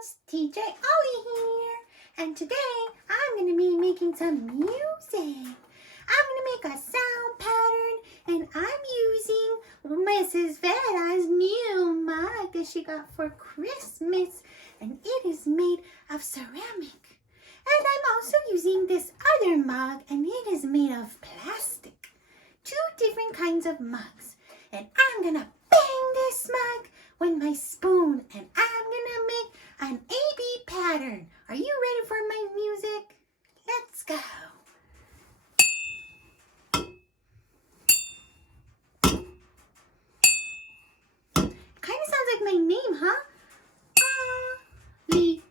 heroes, TJ Ollie here, and today I'm going to be making some music. I'm going to make a sound pattern, and I'm using Mrs. Vera's new mug that she got for Christmas, and it is made of ceramic. And I'm also using this other mug, and it is made of plastic. Two different kinds of mugs, and I'm going to bang this mug with my spoon, and I'm gonna make an A-B pattern. Are you ready for my music? Let's go. Kind of sounds like my name, huh? Ollie,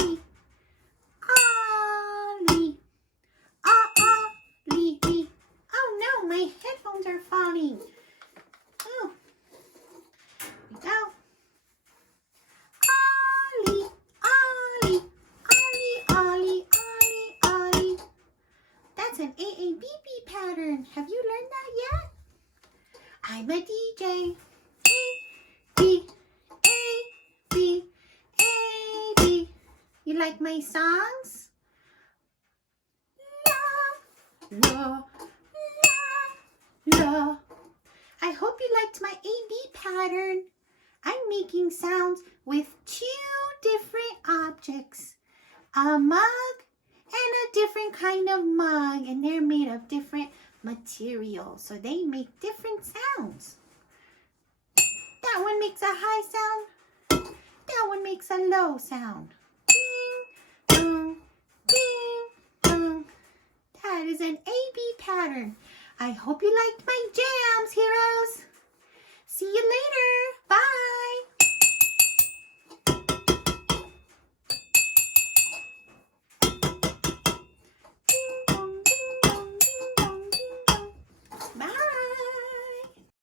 Ollie, Ollie, Ollie. Oh no, my headphones are falling. Oh. Go. Ollie, Ollie, Ollie, Ollie, Ollie, Ollie. That's an AABB pattern. Have you learned that yet? I'm a DJ. A, B, A, B, A, B. You like my songs? La, la, la, la. I hope you liked my AB pattern. I'm making sounds with two different objects, a mug and a different kind of mug, and they're made of different materials, so they make different sounds. That one makes a high sound, that one makes a low sound. Ding, dong, ding, dong. That is an AB pattern. I hope you liked my jams, heroes. See you later.